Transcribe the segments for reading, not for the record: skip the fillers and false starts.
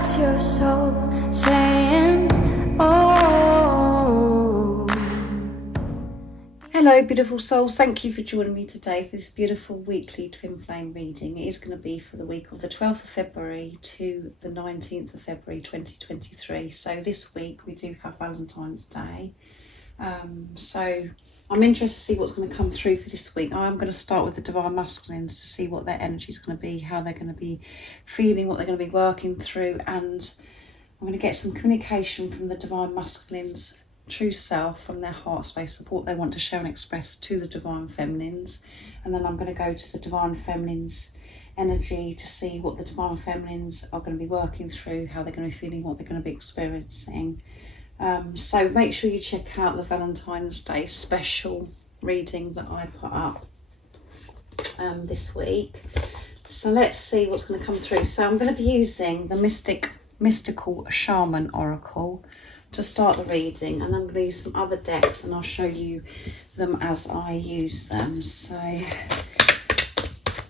That's your soul saying, oh. Hello beautiful souls, thank you for joining me today for this beautiful weekly twin flame reading. It is going to be for the week of the 12th of February to the 19th of February 2023. So this week we do have Valentine's Day. So I'm interested to see what's going to come through for this week. I'm going to start with the Divine Masculines to see what their energy is going to be, how they're going to be feeling, what they're going to be working through, and I'm going to get some communication from the Divine Masculines' true self, from their heart space of what they want to share and express to the Divine Feminines. And then I'm going to go to the Divine Feminines' energy to see what the Divine Feminines are going to be working through, how they're going to be feeling, what they're going to be experiencing. So make sure you check out the Valentine's Day special reading that I put up this week. So let's see what's going to come through. So I'm going to be using the Mystical Shaman Oracle to start the reading, and I'm going to use some other decks and I'll show you them as I use them. So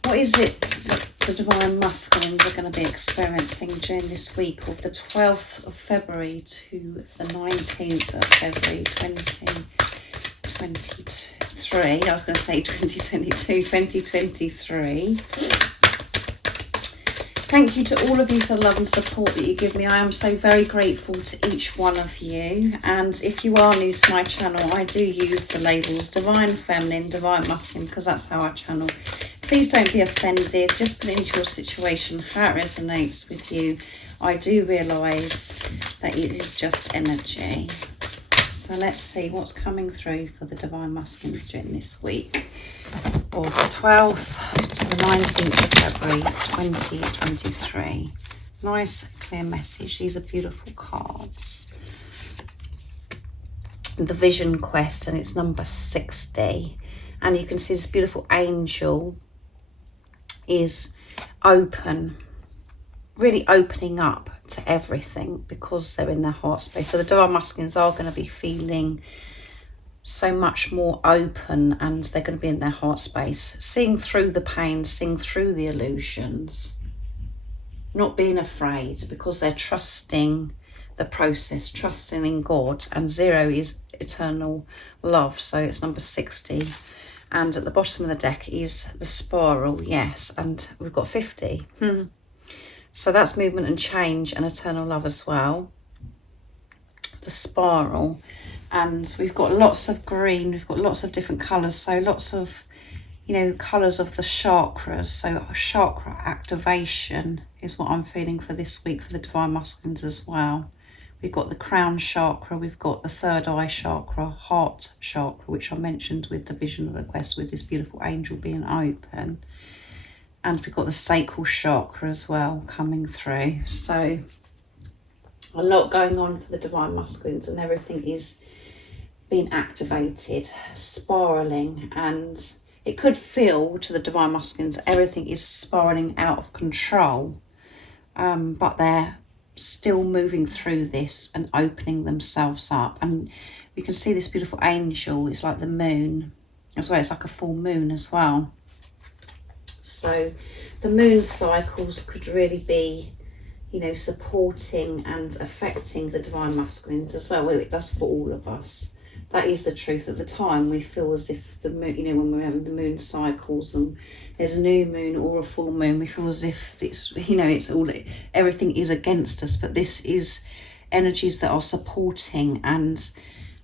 what is it that the Divine Masculines are going to be experiencing during this week of the 12th of February to the 19th of February 2023? I was going to say 2023. Thank you to all of you for the love and support that you give me. I am so very grateful to each one of you. And if you are new to my channel, I do use the labels Divine Feminine, Divine Masculine, because that's how I channel. Please don't be offended. Just put it into your situation, how it resonates with you. I do realise that it is just energy. So let's see what's coming through for the Divine Masculines during this week, or the 12th to the 19th of February 2023. Nice clear message. These are beautiful cards. The Vision Quest, and it's number 60. And you can see this beautiful angel is open, really opening up to everything because they're in their heart space. So the Divine Masculines are going to be feeling so much more open, and they're going to be in their heart space, seeing through the pain, seeing through the illusions, not being afraid, because they're trusting the process, trusting in God. And 0 is eternal love, so it's number 60. And at the bottom of the deck is the spiral, yes, and we've got 50. So that's movement and change and eternal love as well. The spiral. And we've got lots of green, we've got lots of different colours, so lots of, you know, colours of the chakras. So chakra activation is what I'm feeling for this week for the Divine Masculines as well. We've got the crown chakra, we've got the third eye chakra, heart chakra, which I mentioned with the Vision of the Quest, with this beautiful angel being open. And we've got the sacral chakra as well coming through. So a lot going on for the Divine Masculines, and everything is being activated, spiraling, and it could feel to the Divine Masculines everything is spiraling out of control, but they're still moving through this and opening themselves up. And we can see this beautiful angel is like the moon as well. It's like a full moon as well. So the moon cycles could really be, you know, supporting and affecting the Divine Masculines as well. Well, it does for all of us. That is the truth. At the time, we feel as if the moon, you know, when we're having the moon cycles and there's a new moon or a full moon, we feel as if it's, you know, it's all, everything is against us. But this is energies that are supporting and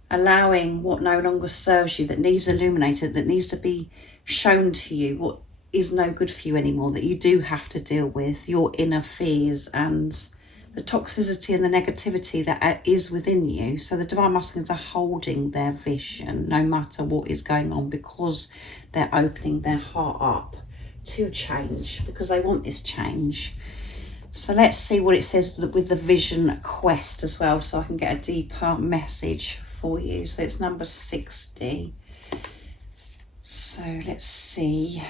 allowing what no longer serves you, that needs illuminated, that needs to be shown to you, what is no good for you anymore, that you do have to deal with, your inner fears and the toxicity and the negativity that is within you. So the Divine Masculines are holding their vision no matter what is going on, because they're opening their heart up to change, because they want this change. So let's see what it says with the Vision Quest as well, so I can get a deeper message for you. So it's number 60. So let's see.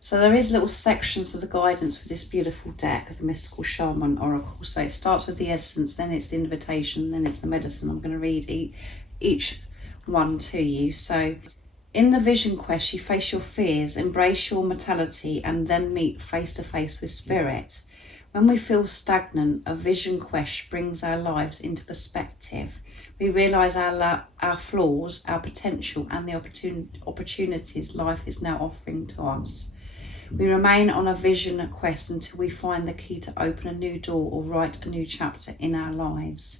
So there is little sections of the guidance for this beautiful deck of the Mystical Shaman Oracle. So it starts with the essence, then it's the invitation, then it's the medicine. I'm going to read each one to you. So in the Vision Quest, you face your fears, embrace your mortality, and then meet face to face with spirit. When we feel stagnant, a vision quest brings our lives into perspective. We realise our flaws, our potential, and the opportunities life is now offering to us. We remain on a vision quest until we find the key to open a new door or write a new chapter in our lives.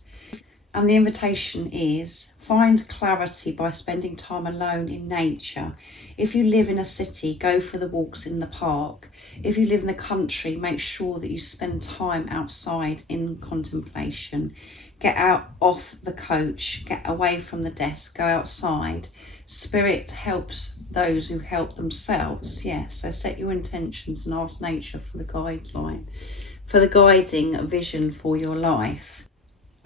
And the invitation is, find clarity by spending time alone in nature. If you live in a city, go for the walks in the park. If you live in the country, make sure that you spend time outside in contemplation. Get out off the coach, get away from the desk, go outside. Spirit helps those who help themselves. Yes, so set your intentions and ask nature for the guideline, for the guiding vision for your life.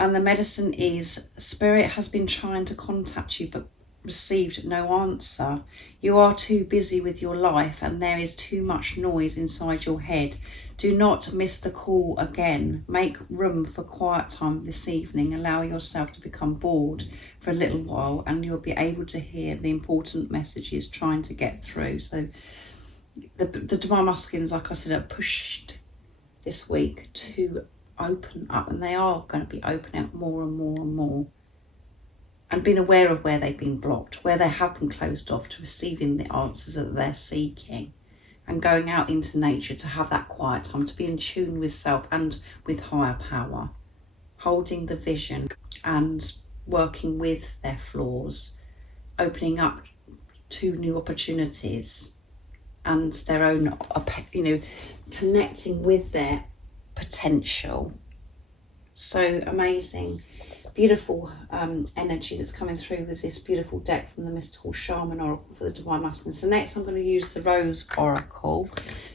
And the medicine is, Spirit has been trying to contact you but received no answer. You are too busy with your life and there is too much noise inside your head. Do not miss the call again. Make room for quiet time this evening. Allow yourself to become bored for a little while and you'll be able to hear the important messages trying to get through. So the Divine Masculines, like I said, are pushed this week to open up, and they are going to be opening up more and more and more, and being aware of where they've been blocked, where they have been closed off to receiving the answers that they're seeking, and going out into nature to have that quiet time, to be in tune with self and with higher power, holding the vision and working with their flaws, opening up to new opportunities and their own, connecting with their potential. So amazing, beautiful energy that's coming through with this beautiful deck from the Mystical Shaman Oracle for the Divine Masculine. So next I'm going to use the Rose Oracle,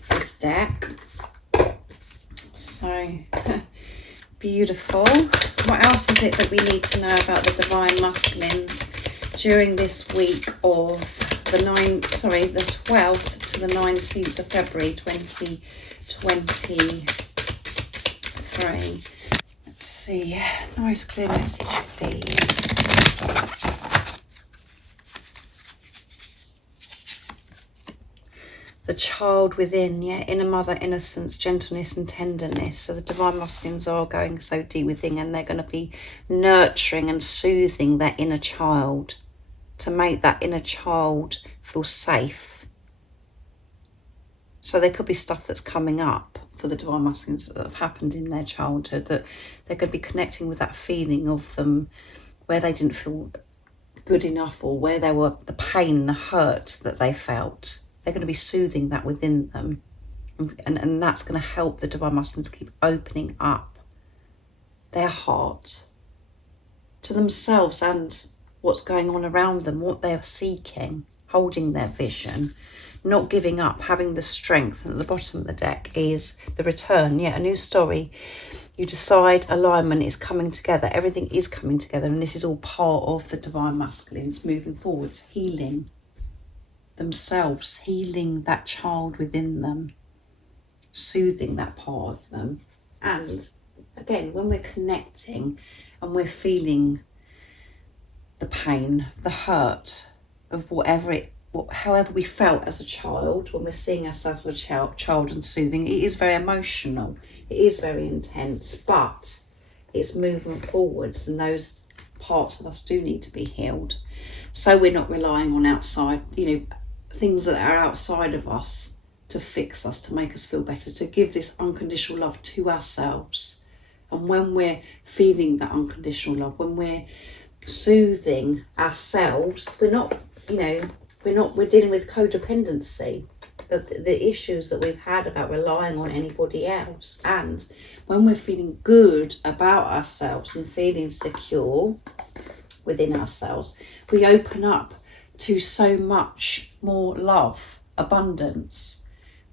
this deck. So beautiful. What else is it that we need to know about the Divine Masculines during this week of the 12th to the 19th of February 2023? Let's see, nice clear message, please. The child within, inner mother innocence, gentleness and tenderness. So the Divine Masculines are going so deep within, and they're going to be nurturing and soothing that inner child to make that inner child feel safe. So there could be stuff that's coming up for the Divine Masculines that have happened in their childhood, that they're going to be connecting with that feeling of them where they didn't feel good enough, or where there were the pain, the hurt that they felt. They're going to be soothing that within them, and that's going to help the Divine Masculines keep opening up their heart to themselves and what's going on around them, what they are seeking, holding their vision, not giving up, having the strength. And at the bottom of the deck is the return. A new story. You decide, alignment is coming together. Everything is coming together. And this is all part of the Divine Masculines moving forwards, healing themselves, healing that child within them, soothing that part of them. And again, when we're connecting and we're feeling the pain, the hurt of however we felt as a child, when we're seeing ourselves as a child and soothing, it is very emotional, it is very intense, but it's moving forwards, and those parts of us do need to be healed. So we're not relying on outside, things that are outside of us to fix us, to make us feel better, to give this unconditional love to ourselves. And when we're feeling that unconditional love, when we're soothing ourselves, we're dealing with codependency, the issues that we've had about relying on anybody else. And when we're feeling good about ourselves and feeling secure within ourselves, we open up to so much more love, abundance.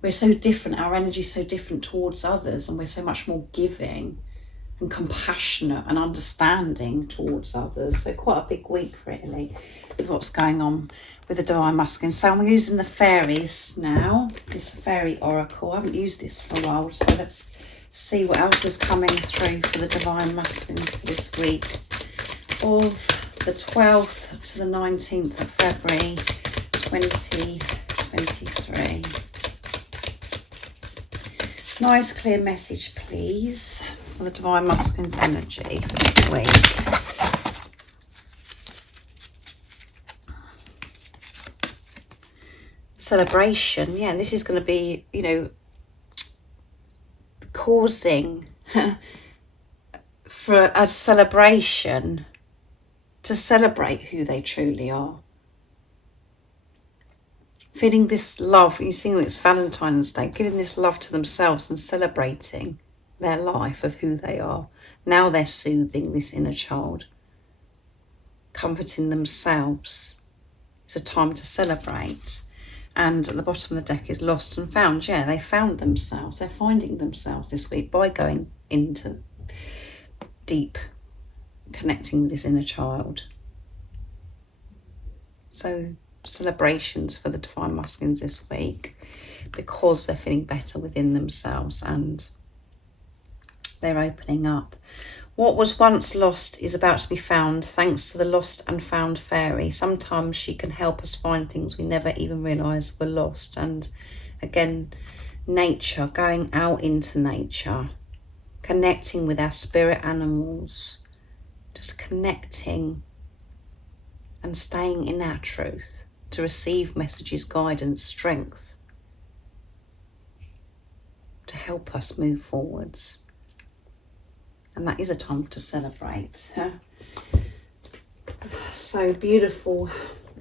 We're so different, our energy is so different towards others, and we're so much more giving and compassionate and understanding towards others. So quite a big week really with what's going on with the Divine Masculine. So I'm using the fairies now, this fairy oracle. I haven't used this for a while, so let's see what else is coming through for the Divine Masculines for this week of the 12th to the 19th of February 2023. Nice clear message, please, for the Divine Masculine's energy for this week. Celebration, yeah, and this is going to be, you know, causing for a celebration to celebrate who they truly are. Feeling this love, you see it's Valentine's Day, giving this love to themselves and celebrating their life of who they are. Now they're soothing this inner child, comforting themselves. It's a time to celebrate. And at the bottom of the deck is lost and found. Yeah, they found themselves. They're finding themselves this week by going into deep connecting with this inner child. So celebrations for the Divine Masculines this week because they're feeling better within themselves and they're opening up. What was once lost is about to be found thanks to the lost and found fairy. Sometimes she can help us find things we never even realised were lost. And again, nature, going out into nature, connecting with our spirit animals, just connecting and staying in our truth to receive messages, guidance, strength to help us move forwards. And that is a time to celebrate. So beautiful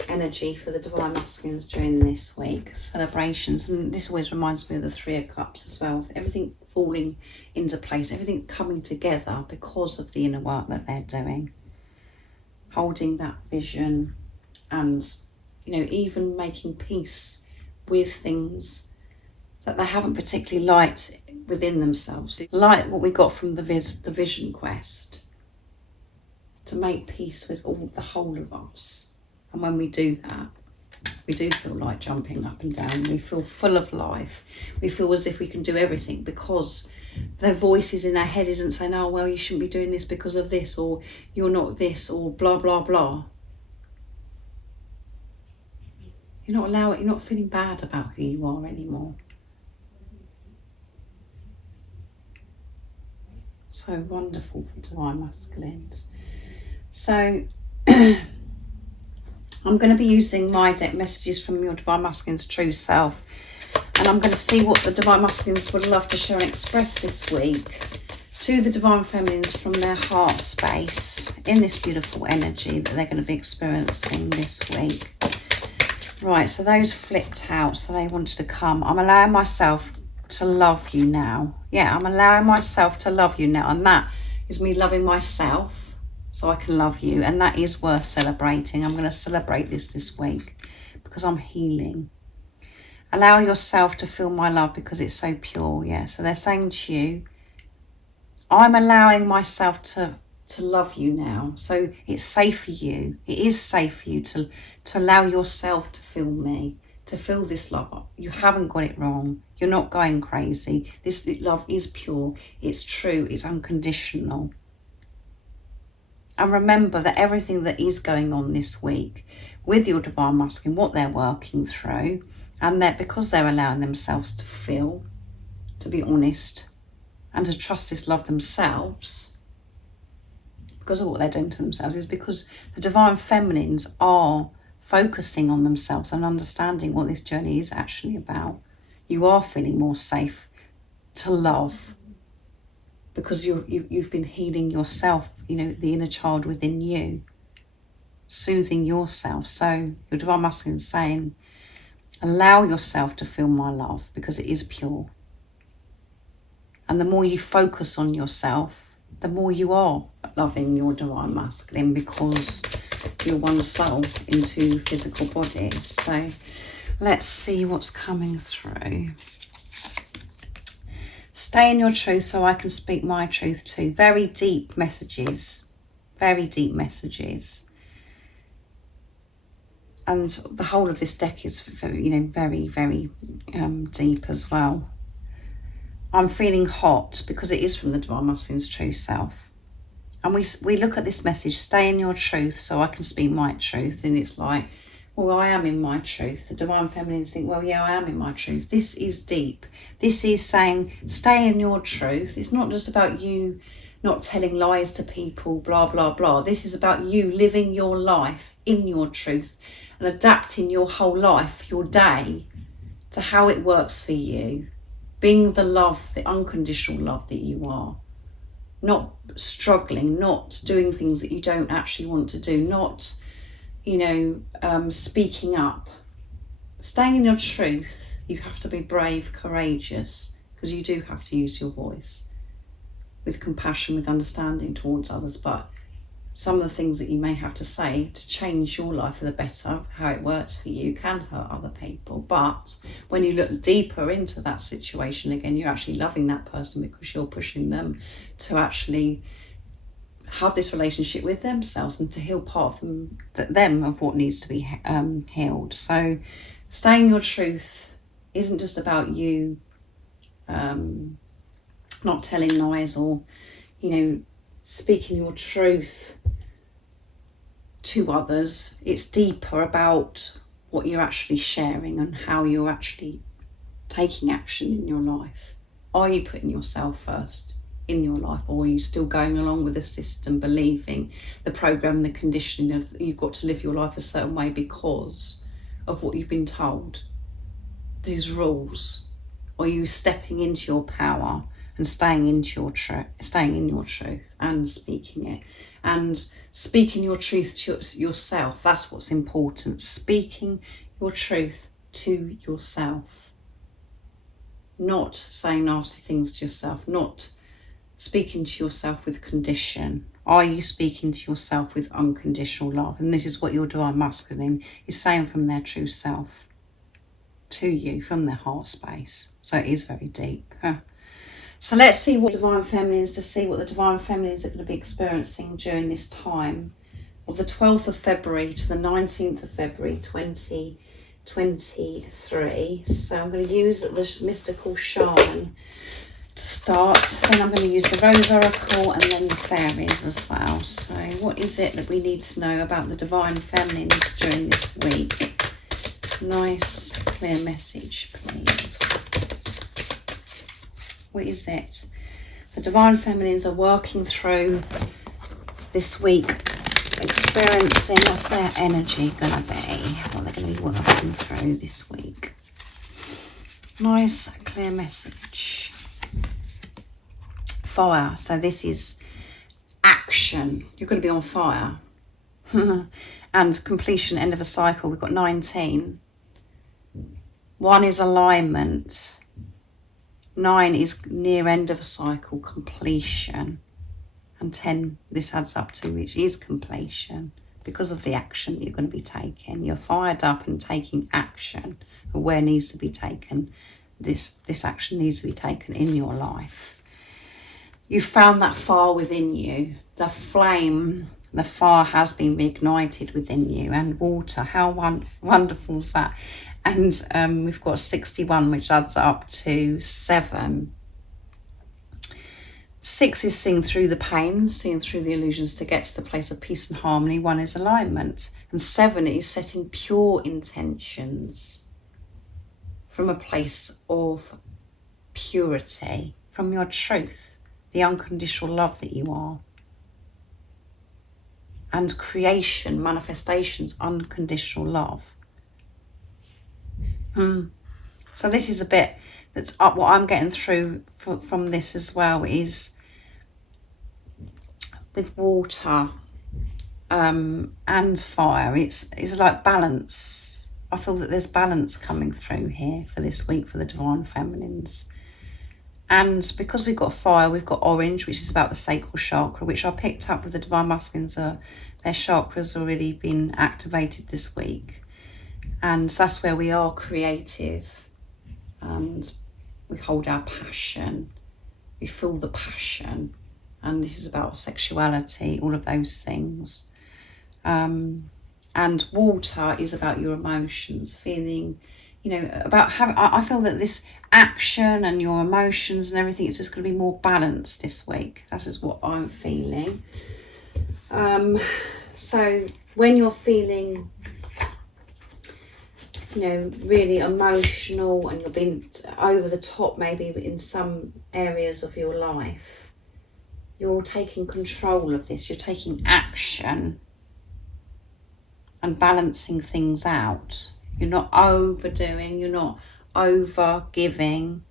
energy for the Divine Masculines during this week. Celebrations. And this always reminds me of the Three of Cups as well. Everything falling into place. Everything coming together because of the inner work that they're doing. Holding that vision and, you know, even making peace with things that they haven't particularly liked within themselves, like what we got from the vision quest, to make peace with all the whole of us. And when we do that, we do feel like jumping up and down. We feel full of life. We feel as if we can do everything because the voices in our head isn't saying, oh well, you shouldn't be doing this because of this, or you're not this, or blah blah blah. You're not feeling bad about who you are anymore. So wonderful for Divine Masculines. So I'm going to be using my deck, Messages from Your Divine Masculine's True Self. And I'm going to see what the Divine Masculines would love to share and express this week to the Divine Feminines from their heart space in this beautiful energy that they're going to be experiencing this week. Right, so those flipped out, so they wanted to come. I'm allowing myself to love you now. Yeah, I'm allowing myself to love you now. And that is me loving myself so I can love you. And that is worth celebrating. I'm going to celebrate this week because I'm healing. Allow yourself to feel my love because it's so pure. Yeah, so they're saying to you, I'm allowing myself to love you now. So it's safe for you. It is safe for you to allow yourself to feel me, to feel this love. You haven't got it wrong. You're not going crazy. This love is pure. It's true. It's unconditional. And remember that everything that is going on this week with your Divine Masculine, what they're working through, and that because they're allowing themselves to feel, to be honest, and to trust this love themselves, because of what they're doing to themselves, is because the Divine Feminines are focusing on themselves and understanding what this journey is actually about. You are feeling more safe to love because you've been healing yourself, you know, the inner child within you, soothing yourself. So your Divine Masculine is saying, allow yourself to feel my love because it is pure. And the more you focus on yourself, the more you are loving your Divine Masculine because you're one soul in two physical bodies. So let's see what's coming through. Stay in your truth so I can speak my truth too. Very deep messages. Very deep messages. And the whole of this deck is, you know, very, very deep as well. I'm feeling hot because it is from the Divine Masculine's true self. And we look at this message, stay in your truth so I can speak my truth. And it's like, well, I am in my truth. The divine feminines think, well, yeah, I am in my truth. This is deep. This is saying, stay in your truth. It's not just about you not telling lies to people, blah, blah, blah. This is about you living your life in your truth and adapting your whole life, your day, to how it works for you. Being the love, the unconditional love that you are. Not struggling, not doing things that you don't actually want to do, not, speaking up. Staying in your truth, you have to be brave, courageous, because you do have to use your voice with compassion, with understanding towards others. But some of the things that you may have to say to change your life for the better, how it works for you, can hurt other people. But when you look deeper into that situation, again, you're actually loving that person because you're pushing them to actually have this relationship with themselves and to heal part of them of what needs to be healed. So staying your truth isn't just about you not telling lies or, speaking your truth to others. It's deeper about what you're actually sharing and how you're actually taking action in your life. Are you putting yourself first in your life, or are you still going along with the system, believing the program, the conditioning of you've got to live your life a certain way because of what you've been told, these rules? Or are you stepping into your power and staying in your truth and speaking it, and speaking your truth to yourself? That's what's important. Speaking your truth to yourself, not saying nasty things to yourself, not speaking to yourself with condition. Are you speaking to yourself with unconditional love? And this is what your divine masculine is saying from their true self to you, from their heart space. So it is very deep. So let's see what the divine feminines are going to be experiencing during this time of the 12th of February to the 19th of February 2023. So I'm going to use the mystical shaman to start. Then I'm going to use the Rose Oracle and then the fairies as well. So what is it that we need to know about the divine feminines during this week? Nice clear message, please. What is it the divine feminines are working through this week, experiencing? What's their energy going to be? What they're going to be working through this week? Nice clear message. Fire. So this is action. You're going to be on fire. And completion, end of a cycle. We've got 19. 1 is alignment. 9 is near end of a cycle, completion. And 10, this adds up to, which is completion, because of the action you're going to be taking. You're fired up and taking action where needs to be taken. This action needs to be taken in your life. You found that fire within you. The flame, the fire has been reignited within you. And water, how wonderful is that? And we've got 61, which adds up to 7. 6 is seeing through the pain, seeing through the illusions to get to the place of peace and harmony. 1 is alignment. And 7 is setting pure intentions from a place of purity, from your truth, the unconditional love that you are. And creation, manifestations, unconditional love. So this is a bit that's up. What I'm getting through from this as well is with water and fire. It's like balance. I feel that there's balance coming through here for this week for the divine feminines. And because we've got fire, we've got orange, which is about the sacral chakra, which I picked up with the divine masculines. Their chakras already been activated this week. And that's where we are creative and we hold our passion, we feel the passion, and this is about sexuality, all of those things. And water is about your emotions, feeling, about having, I feel that this action and your emotions and everything is just going to be more balanced this week. That is what I'm feeling. So when you're feeling you know, really emotional, and you're being over the top maybe in some areas of your life, you're taking control of this. You're taking action and balancing things out. You're not overdoing, you're not over giving.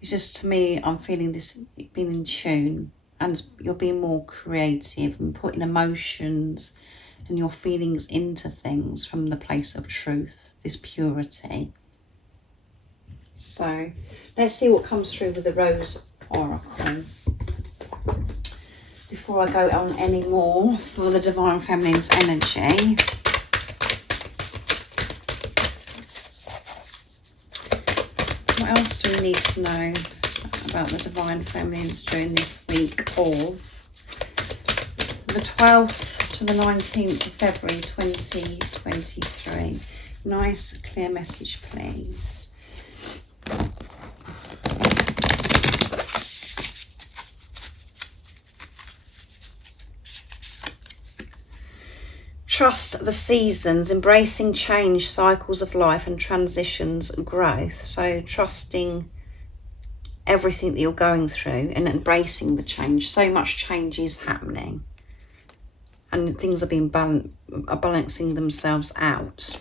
It's just, to me, I'm feeling this being in tune, and you're being more creative and putting emotions and your feelings into things from the place of truth, this purity. So let's see what comes through with the Rose Oracle. Before I go on any more for the Divine Feminine's energy, what else do we need to know about the Divine Feminines during this week of the 12th to the 19th of February 2023? Nice, clear message, please. Trust the seasons, embracing change, cycles of life and transitions, growth. So trusting everything that you're going through and embracing the change. So much change is happening, and things are being are balancing themselves out.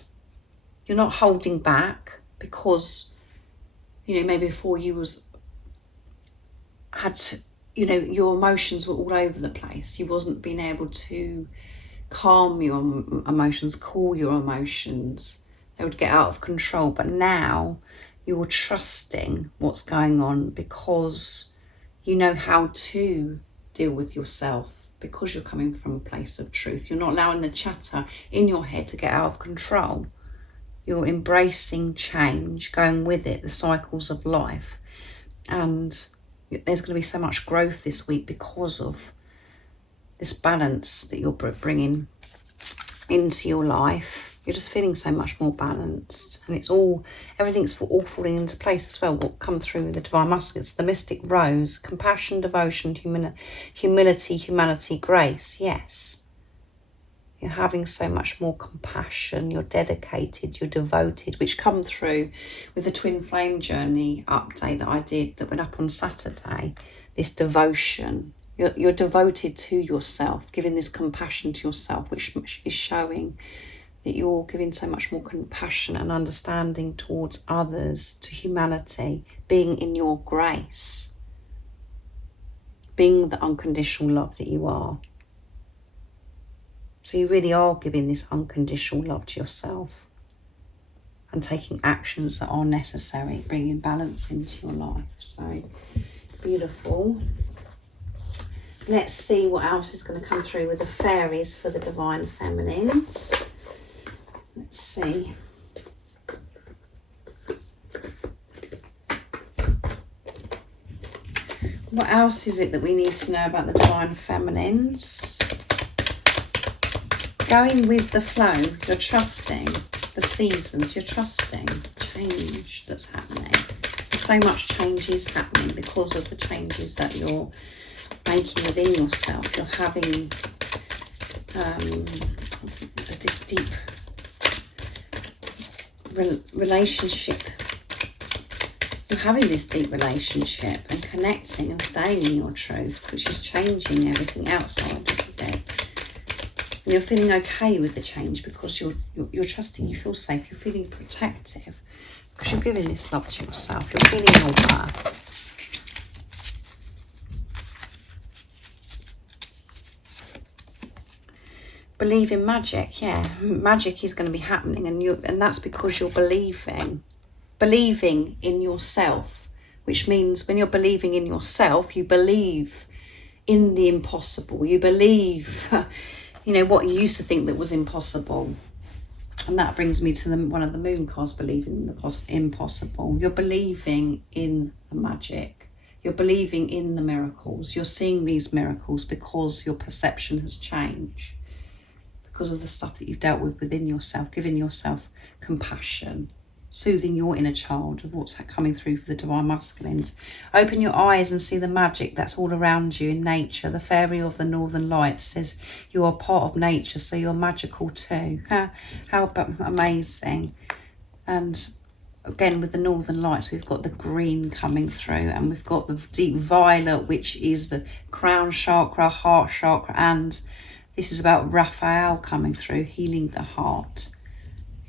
You're not holding back because, you know, maybe before you you know, your emotions were all over the place. You wasn't being able to calm your emotions, cool your emotions. They would get out of control. But now you're trusting what's going on because you know how to deal with yourself, because you're coming from a place of truth. You're not allowing the chatter in your head to get out of control. You're embracing change, going with it, the cycles of life. And there's going to be so much growth this week because of this balance that you're bringing into your life. You're just feeling so much more balanced, and everything's all falling into place as well. What come through with the Divine Masculine, the Mystic Rose, compassion, devotion, humility, humanity, grace. Yes, you're having so much more compassion. You're dedicated, you're devoted, which come through with the Twin Flame Journey update that I did, that went up on Saturday. This devotion. You're devoted to yourself, giving this compassion to yourself, which is showing that you're giving so much more compassion and understanding towards others, to humanity, being in your grace, being the unconditional love that you are. So you really are giving this unconditional love to yourself and taking actions that are necessary, bringing balance into your life. So beautiful. Let's see what else is going to come through with the fairies for the Divine Feminines. Let's see. What else is it that we need to know about the Divine Feminines? Going with the flow. You're trusting the seasons. You're trusting change that's happening. And so much change is happening because of the changes that you're making within yourself. You're having this deep relationship. You're having this deep relationship and connecting and staying in your truth, which is changing everything outside of you. And you're feeling okay with the change because you're trusting. You feel safe. You're feeling protective because you're giving this love to yourself. You're feeling your worth. Believe in magic. Yeah, magic is going to be happening, and that's because you're believing in yourself, which means when you're believing in yourself, you believe in the impossible. You believe, you know, what you used to think that was impossible. And that brings me to one of the moon cards, believing in the impossible. You're believing in the magic. You're believing in the miracles. You're seeing these miracles because your perception has changed, because of the stuff that you've dealt with within yourself, giving yourself compassion, soothing your inner child of what's coming through for the Divine Masculines. Open your eyes and see the magic that's all around you in nature. The fairy of the Northern Lights says you are part of nature, so you're magical too. How amazing. And again, with the northern lights, we've got the green coming through, and we've got the deep violet, which is the crown chakra, heart chakra, and this is about Raphael coming through, healing the heart.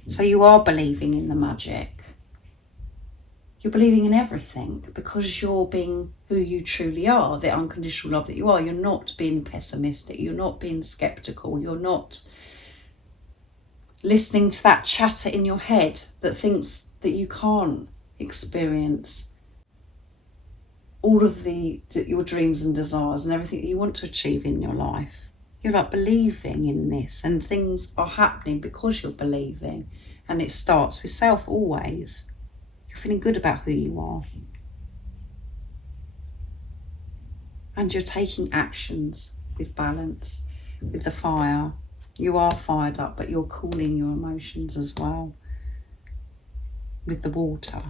So you are believing in the magic. You're believing in everything because you're being who you truly are, the unconditional love that you are. You're not being pessimistic. You're not being skeptical. You're not listening to that chatter in your head that thinks that you can't experience all of your dreams and desires and everything that you want to achieve in your life. You're like believing in this, and things are happening because you're believing. And it starts with self always. You're feeling good about who you are. And you're taking actions with balance, with the fire. You are fired up, but you're cooling your emotions as well with the water.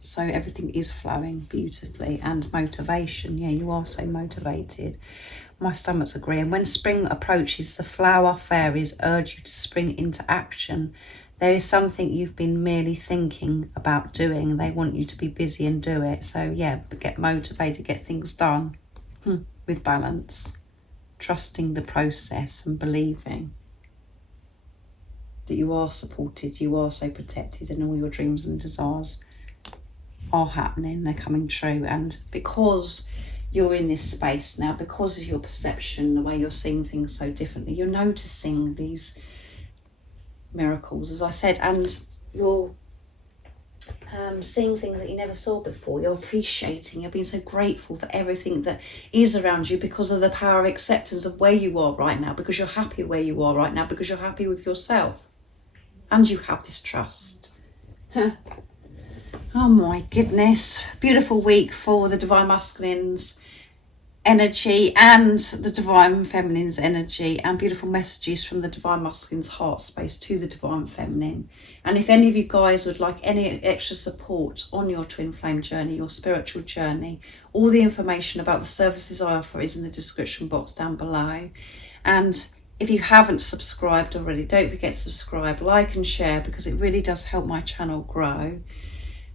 So everything is flowing beautifully. And motivation, yeah, you are so motivated. My stomach's agreeing. When spring approaches, the flower fairies urge you to spring into action. There is something you've been merely thinking about doing. They want you to be busy and do it. So yeah, get motivated, get things done with balance, trusting the process and believing that you are supported, you are so protected, and all your dreams and desires are happening, they're coming true. And because you're in this space now, because of your perception, the way you're seeing things so differently, you're noticing these miracles, as I said, and you're seeing things that you never saw before. You're appreciating, you're being so grateful for everything that is around you because of the power of acceptance of where you are right now, because you're happy where you are right now, because you're happy with yourself and you have this trust. Oh my goodness, beautiful week for the Divine Masculines energy and the Divine Feminine's energy, and beautiful messages from the Divine Masculine's heart space to the Divine Feminine. And if any of you guys would like any extra support on your twin flame journey, your spiritual journey, all the information about the services I offer is in the description box down below. And if you haven't subscribed already, don't forget to subscribe, like and share, because it really does help my channel grow.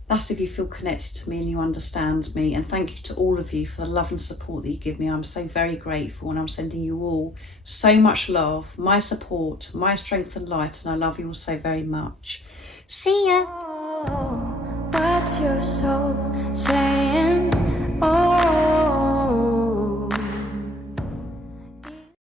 That's if you feel connected to me and you understand me. And thank you to all of you for the love and support that you give me. I'm so very grateful, and I'm sending you all so much love, my support, my strength and light, and I love you all so very much. See ya. Oh, what's your soul saying? Oh.